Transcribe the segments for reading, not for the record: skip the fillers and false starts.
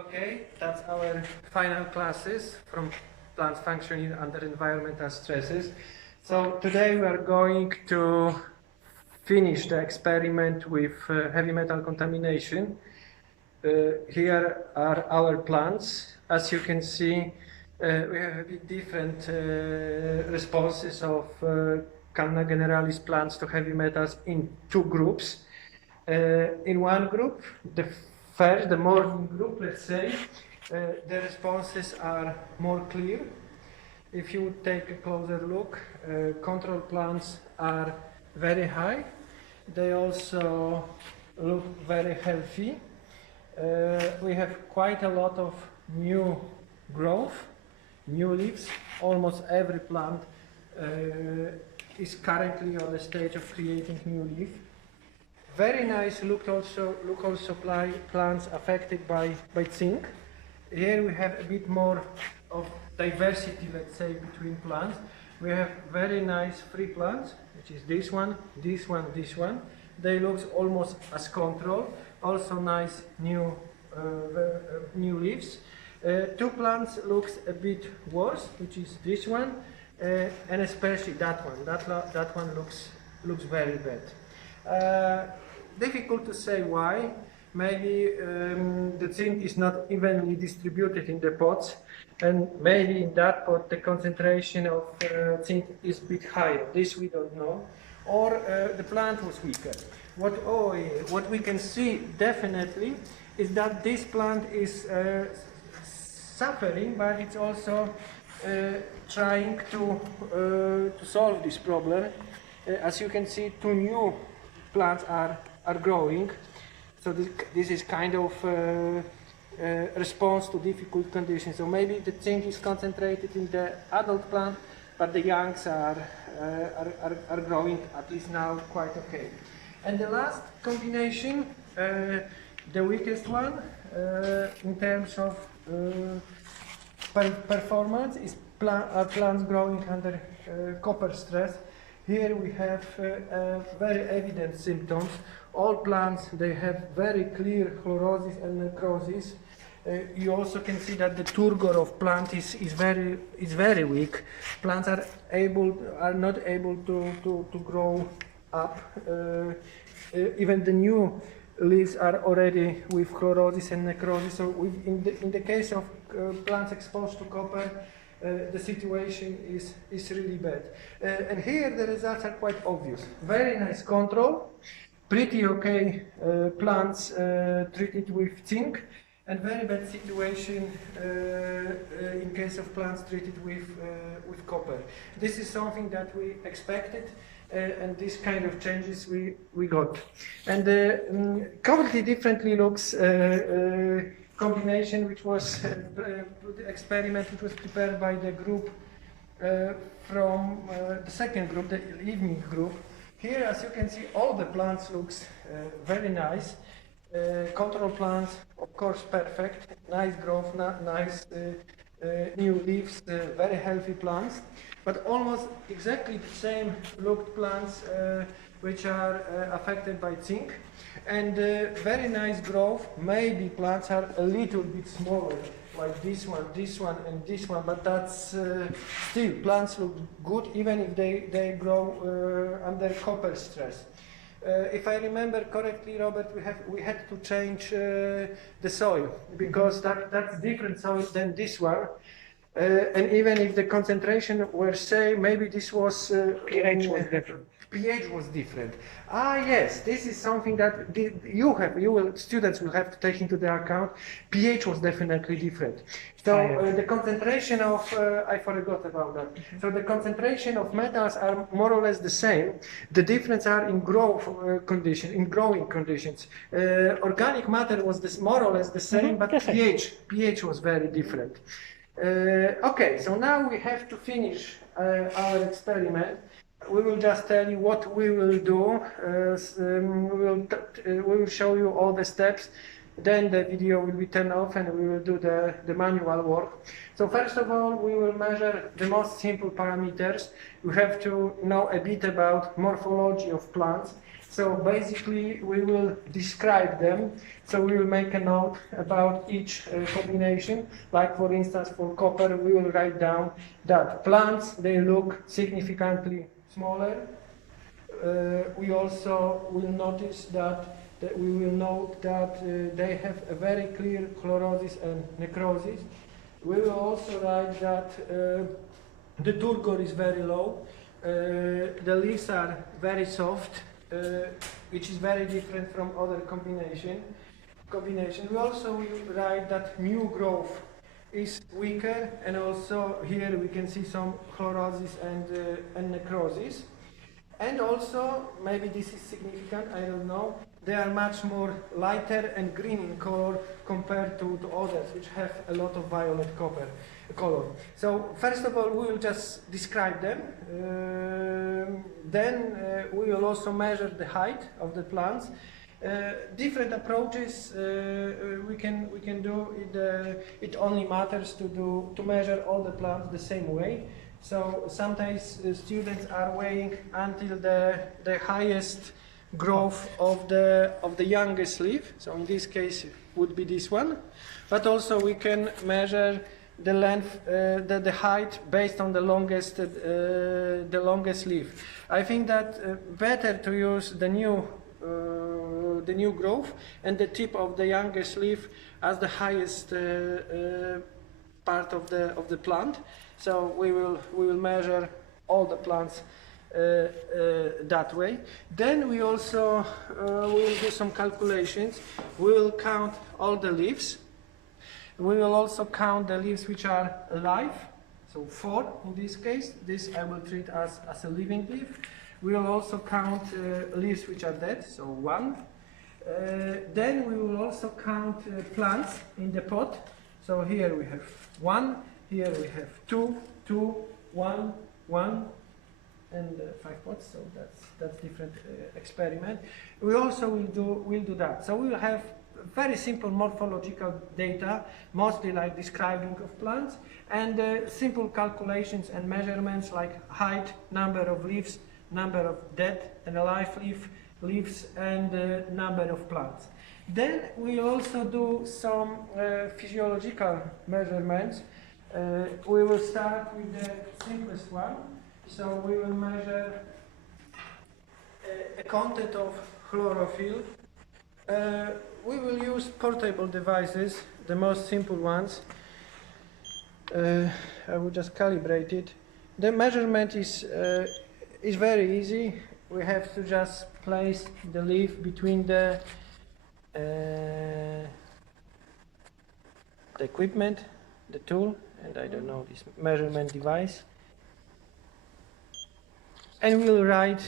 Okay, that's our final classes from plants functioning under environmental stresses. So today we are going to finish the experiment with heavy metal contamination. Here are our plants. As you can see, we have a bit different responses of Canna generalis plants to heavy metals in two groups. In one group, the morning group, let's say, the responses are more clear. If you take a closer look, control plants are very high. They also look very healthy. We have quite a lot of new growth, new leaves. Almost every plant is currently on the stage of creating new leaf. Very nice look also plants affected by zinc. Here we have a bit more of diversity, let's say, between plants. We have very nice free plants, which is this one, this one, this one. They look almost as control. Also nice new leaves. Two plants looks a bit worse, which is this one, and especially that one. That one looks very bad. Difficult to say why. Maybe the zinc is not evenly distributed in the pots, and maybe in that pot the concentration of zinc is a bit higher. This we don't know. Or the plant was weaker. What we can see definitely is that this plant is suffering, but it's also trying to solve this problem. As you can see, two new plants are growing. So this is kind of response to difficult conditions. So maybe the zinc is concentrated in the adult plant, but the youngs are growing, at least now, quite okay. And the last combination, the weakest one in terms of performance, is plants growing under copper stress. Here we have very evident symptoms. All plants, they have very clear chlorosis and necrosis. You also can see that the turgor of plant is very weak. Plants are not able to grow up. Even the new leaves are already with chlorosis and necrosis. So in the case of plants exposed to copper, the situation is really bad. And here the results are quite obvious. Very nice control, pretty okay plants treated with zinc, and very bad situation in case of plants treated with copper. This is something that we expected, and this kind of changes we got. And completely differently looks combination which was the experiment which was prepared by the group from the second group, the evening group. Here, as you can see, all the plants looks very nice. Control plants, of course, perfect. Nice growth, nice new leaves, very healthy plants. But almost exactly the same looked plants which are affected by zinc. And very nice growth. Maybe plants are a little bit smaller, like this one, and this one, but that's still plants look good even if they grow under copper stress. If I remember correctly, Robert, we had to change the soil because that's different soil than this one. And even if the concentration were same, maybe this was pH was different. pH was different. Yes, this is something that students will have to take into their account. pH was definitely different. So the concentration of, I forgot about that. So the concentration of metals are more or less the same. The difference are in growing conditions. Organic matter was more or less the same, but pH was very different. Okay, so now we have to finish our experiment. We will just tell you what we will do. We will show you all the steps. Then the video will be turned off and we will do the manual work. So first of all, we will measure the most simple parameters. You have to know a bit about morphology of plants. So basically we will describe them. So we will make a note about each combination. Like for instance for copper we will write down that plants, they look significantly smaller. We also will notice that we will note that they have a very clear chlorosis and necrosis. We will also write that the turgor is very low, the leaves are very soft, which is very different from other combination. We also will write that new growth is weaker, and also here we can see some chlorosis and necrosis. And also, maybe this is significant, I don't know, they are much more lighter and green in color compared to others, which have a lot of violet color. So, first of all, we will just describe them. Then we will also measure the height of the plants. Different approaches we can do. It only matters to measure all the plants the same way. So sometimes students are weighing until the highest growth of the youngest leaf. So in this case it would be this one. But also we can measure the length, the height based on the longest leaf. I think that better to use the new growth and the tip of the youngest leaf as the highest part of the plant. So we will measure all the plants that way. Then we also will do some calculations. We will count all the leaves. We will also count the leaves which are alive. So 4 in this case. This I will treat as a living leaf. We will also count leaves which are dead. So 1. Then we will also count plants in the pot. So here we have 1. Here we have 2, 2, 1, 1, and 5 pots. So that's different experiment. We also will do that. So we will have very simple morphological data, mostly like describing of plants, and simple calculations and measurements like height, number of leaves, number of dead and alive leaves, and number of plants. Then we also do some physiological measurements. We will start with the simplest one. So we will measure a content of chlorophyll. We will use portable devices, the most simple ones. I will just calibrate it. The measurement is very easy. We have to just place the leaf between the equipment, the tool, and I don't know, this measurement device. And we'll write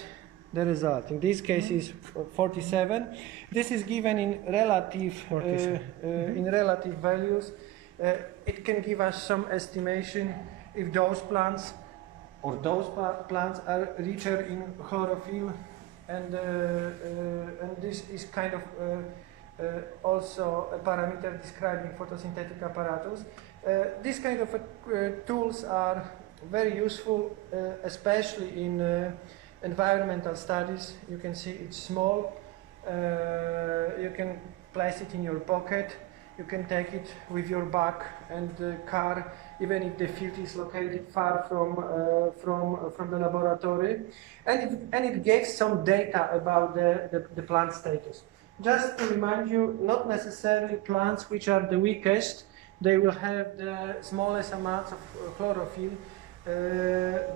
the result. In this case is 47. This is given in relative values. It can give us some estimation if those plants or those plants are richer in chlorophyll, and this is kind of also a parameter describing photosynthetic apparatus. These kind of tools are very useful, especially in environmental studies. You can see it's small. You can place it in your pocket. You can take it with your bag and car, even if the field is located far from the laboratory. And it gives some data about the plant status. Just to remind you, not necessarily plants which are the weakest, they will have the smallest amounts of chlorophyll,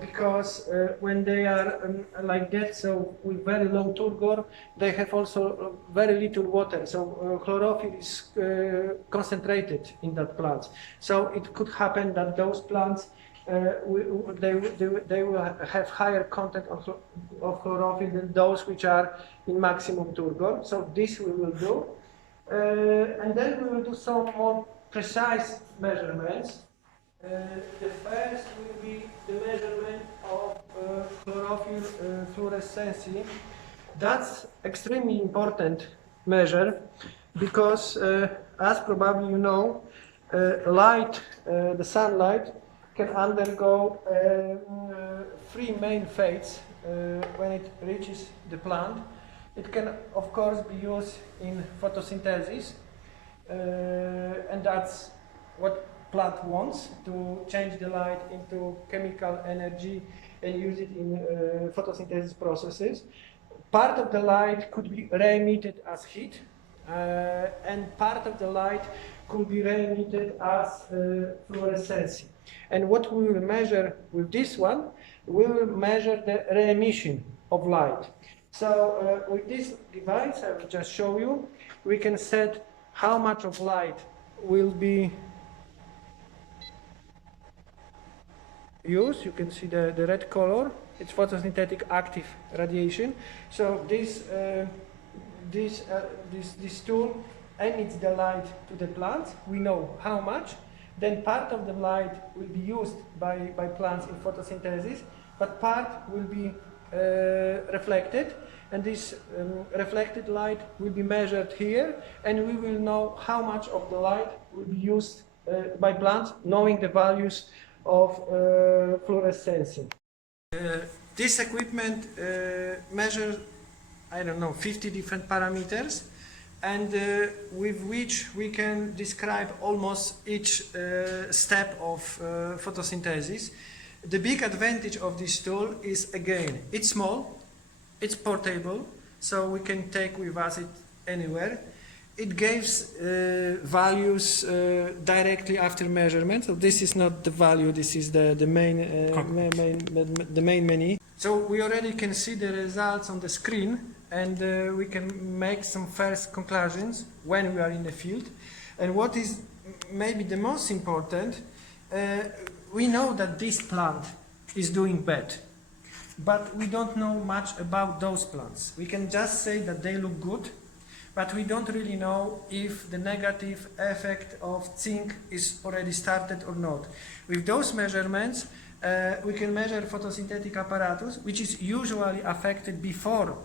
because when they are like that, so with very low turgor, they have also very little water. So chlorophyll is concentrated in that plant. So it could happen that those plants they will have higher content of chlorophyll than those which are in maximum turgor. So this we will do, and then we will do some more precise measurements. The first will be the measurement of chlorophyll fluorescency. That's extremely important measure because, as probably you know, light, the sunlight, can undergo 3 main fates when it reaches the plant. It can, of course, be used in photosynthesis, and that's what plant wants, to change the light into chemical energy and use it in photosynthesis processes. Part of the light could be re-emitted as heat, and part of the light could be re-emitted as fluorescency. And what we will measure with this one, we will measure the re-emission of light. So with this device, I will just show you, we can set how much of light will be used. You can see the red color. It's photosynthetic active radiation. So this tool emits the light to the plants. We know how much. Then part of the light will be used by plants in photosynthesis, but part will be reflected, and this reflected light will be measured here, and we will know how much of the light will be used by plants, knowing the values of fluorescency. This equipment measures, I don't know, 50 different parameters, and with which we can describe almost each step of photosynthesis. The big advantage of this tool is, again, it's small, it's portable, so we can take with us it anywhere. It gives values directly after measurement. So this is not the value, this is the main menu. So we already can see the results on the screen, and we can make some first conclusions when we are in the field. And what is maybe the most important, we know that this plant is doing bad, but we don't know much about those plants. We can just say that they look good, but we don't really know if the negative effect of zinc is already started or not. With those measurements, we can measure photosynthetic apparatus, which is usually affected before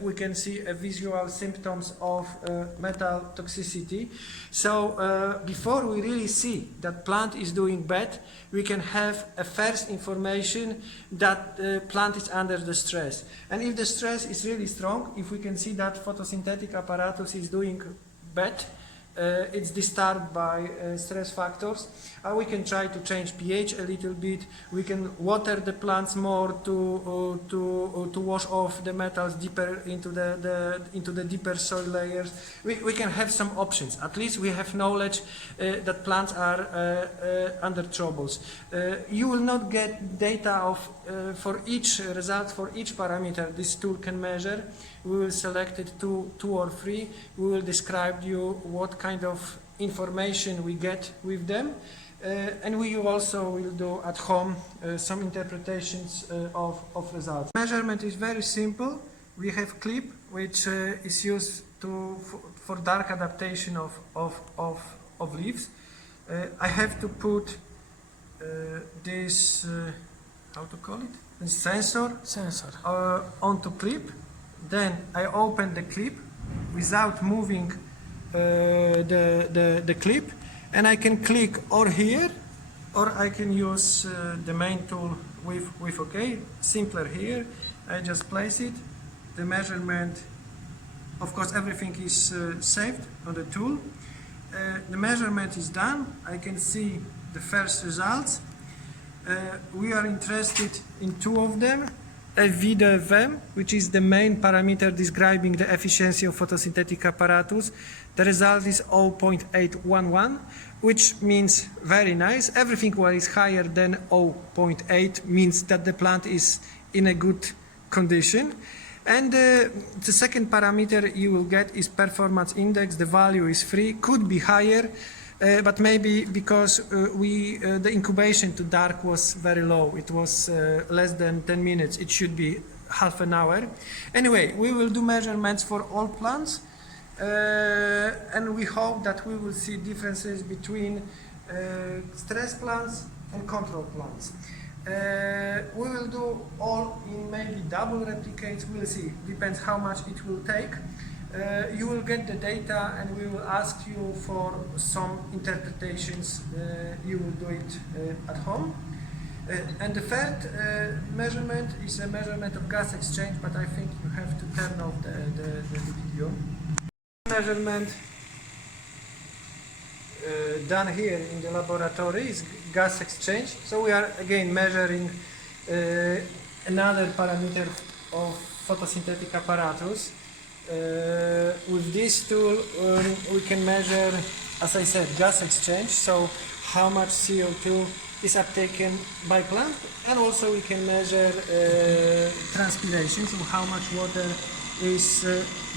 we can see visual symptoms of metal toxicity. So before we really see that plant is doing bad, we can have a first information that the plant is under the stress. And if the stress is really strong, if we can see that photosynthetic apparatus is doing bad, it's disturbed by stress factors, we can try to change pH a little bit. We can water the plants more to wash off the metals deeper into the deeper soil layers. We can have some options. At least we have knowledge that plants are under troubles. You will not get data of for each result for each parameter this tool can measure. We will select it two or three. We will describe you what kind of information we get with them, and we also will do at home some interpretations of results. Measurement is very simple. We have clip which is used for dark adaptation of leaves. I have to put this how to call it? The sensor onto clip. Then I open the clip without moving the clip, and I can click or here, or I can use the main tool with OK. Simpler here. I just place it. The measurement, of course, everything is saved on the tool. The measurement is done. I can see the first results. We are interested in two of them. Video.Guru, which is the main parameter describing the efficiency of photosynthetic apparatus. The result is 0.811, which means very nice. Everything what is higher than 0.8 means that the plant is in a good condition. And the second parameter you will get is performance index. The value is 3, could be higher. But maybe because the incubation to dark was very low, it was less than 10 minutes, it should be half an hour. Anyway, we will do measurements for all plants, and we hope that we will see differences between stress plants and control plants. We will do all in maybe double replicates, we'll see, depends how much it will take. You will get the data, and we will ask you for some interpretations. You will do it at home. And the third measurement is a measurement of gas exchange, but I think you have to turn off the video. Measurement done here in the laboratory is gas exchange. So we are again measuring another parameter of photosynthetic apparatus. With this tool we can measure, as I said, gas exchange, so how much CO2 is uptaken by plant, and also we can measure transpiration, so how much water is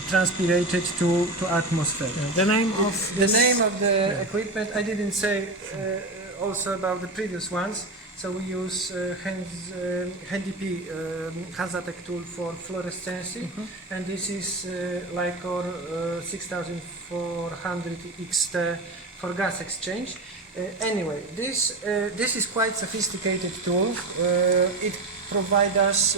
transpirated to atmosphere. Yeah, the name of the equipment I didn't say also about the previous ones. So we use HandyP Hanzatech tool for fluorescency, and this is Lycor 6400 XT for gas exchange. Anyway, this is quite sophisticated tool. It provides us,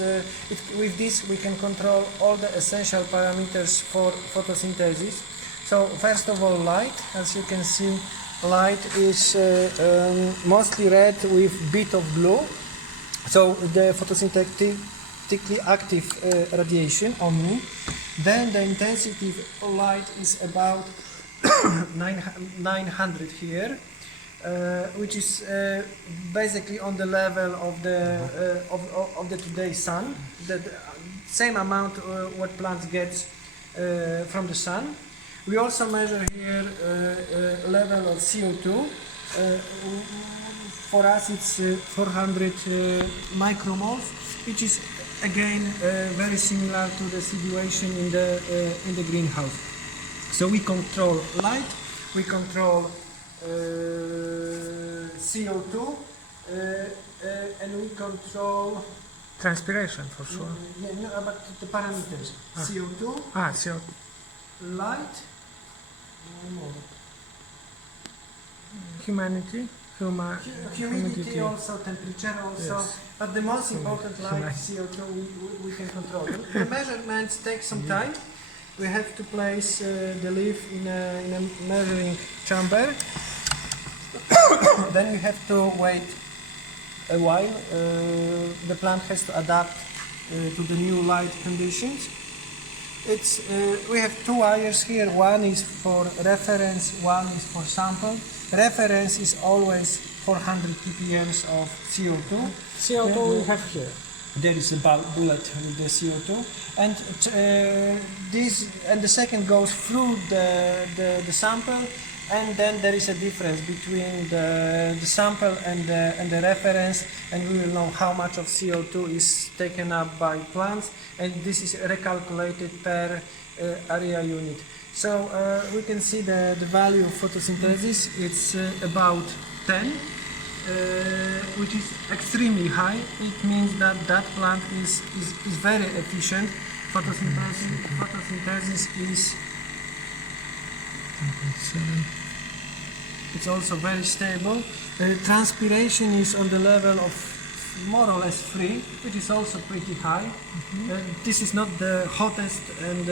with this we can control all the essential parameters for photosynthesis. So first of all, light. As you can see, light is mostly red with bit of blue. So the photosynthetically active radiation only. Then the intensity of light is about 900 here. Which is basically on the level of the today's sun, the same amount what plants get from the sun. We also measure here level of CO2. For us it's 400 micromoles, which is again very similar to the situation in the greenhouse. So we control light, we control CO2, and we control transpiration for sure. No, but the parameters. CO2, CO2. light, Humidity, also temperature also. Yes. But the most important, light, CO2, we can control. The measurements take some time. We have to place the leaf in a measuring chamber. Then we have to wait a while. The plant has to adapt to the new light conditions. We have two wires here. One is for reference, one is for sample. Reference is always 400 ppm of CO2. CO2 we have here. There is a bullet with the CO2, and the second goes through the sample, and then there is a difference between the sample and the reference, and we will know how much of CO2 is taken up by plants, and this is recalculated per area unit. So we can see the value of photosynthesis. It's about 10. Which is extremely high. It means that plant is very efficient. Photosynthesis is it's also very stable. Transpiration is on the level of more or less 3, which is also pretty high. This is not the hottest and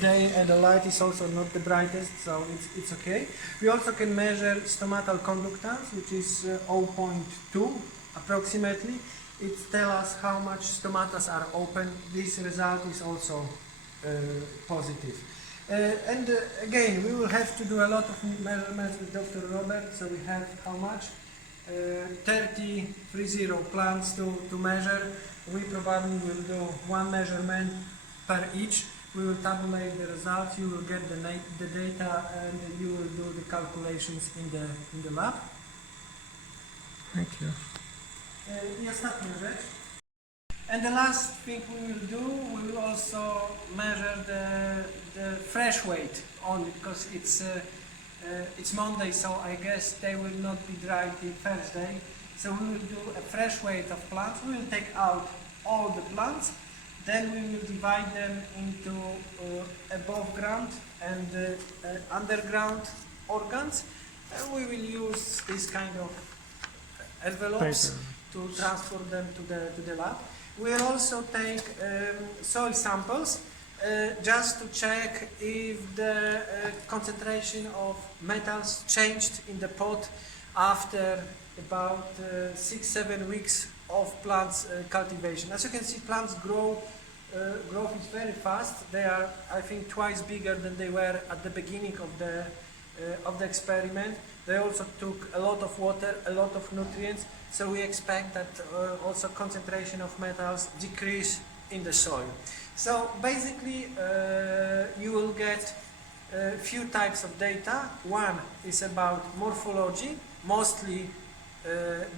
day, and the light is also not the brightest, so it's okay. We also can measure stomatal conductance, which is 0.2 approximately. It tells us how much stomatas are open. This result is also positive. And again, we will have to do a lot of measurements with Dr. Robert, so we have how much? 30 plants to measure. We probably will do one measurement per each. We will tabulate the results, you will get the data, and you will do the calculations in the lab. Thank you. I ostatnia rzecz. And the last thing we will do, we will also measure the fresh weight only, because it's Monday, so I guess they will not be dry till Thursday. So we will do a fresh weight of plants. We will take out all the plants, then we will divide them into above ground and underground organs. And we will use this kind of envelopes to transport them to the lab. We will also take soil samples just to check if the concentration of metals changed in the pot after about 6-7 weeks of plants cultivation. As you can see, plants growth is very fast. They are, I think, twice bigger than they were at the beginning of the experiment. They also took a lot of water, a lot of nutrients, so we expect that also concentration of metals decrease in the soil. So basically you will get a few types of data. One is about morphology, mostly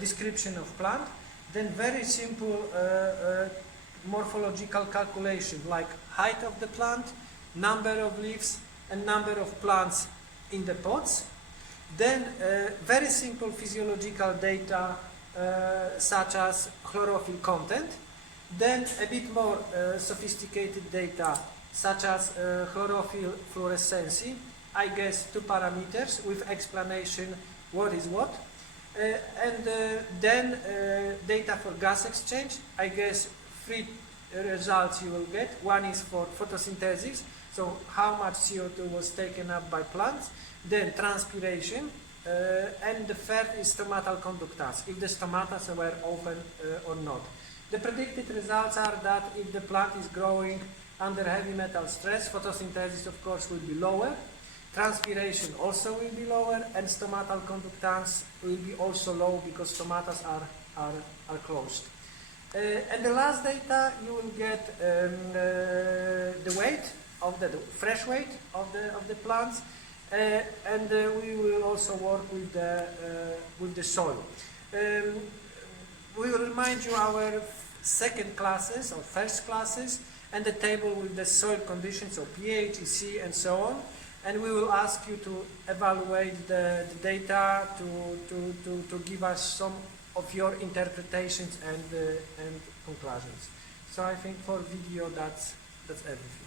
description of plant, then very simple morphological calculation like height of the plant, number of leaves and number of plants in the pots. Then very simple physiological data such as chlorophyll content. Then a bit more sophisticated data such as chlorophyll fluorescency, I guess 2 parameters with explanation what is what. And then data for gas exchange, I guess 3 results you will get. One is for photosynthesis, so how much CO2 was taken up by plants. Then transpiration, and the third is stomatal conductance, if the stomata were open or not. The predicted results are that if the plant is growing under heavy metal stress, photosynthesis of course will be lower, transpiration also will be lower, and stomatal conductance will be also low because stomatas are closed. And the last data you will get the weight of the fresh weight of the plants, and we will also work with the soil. We will remind you our second classes or first classes and the table with the soil conditions, so pH, EC, and so on. And we will ask you to evaluate the data to give us some of your interpretations and conclusions. So I think for video that's everything.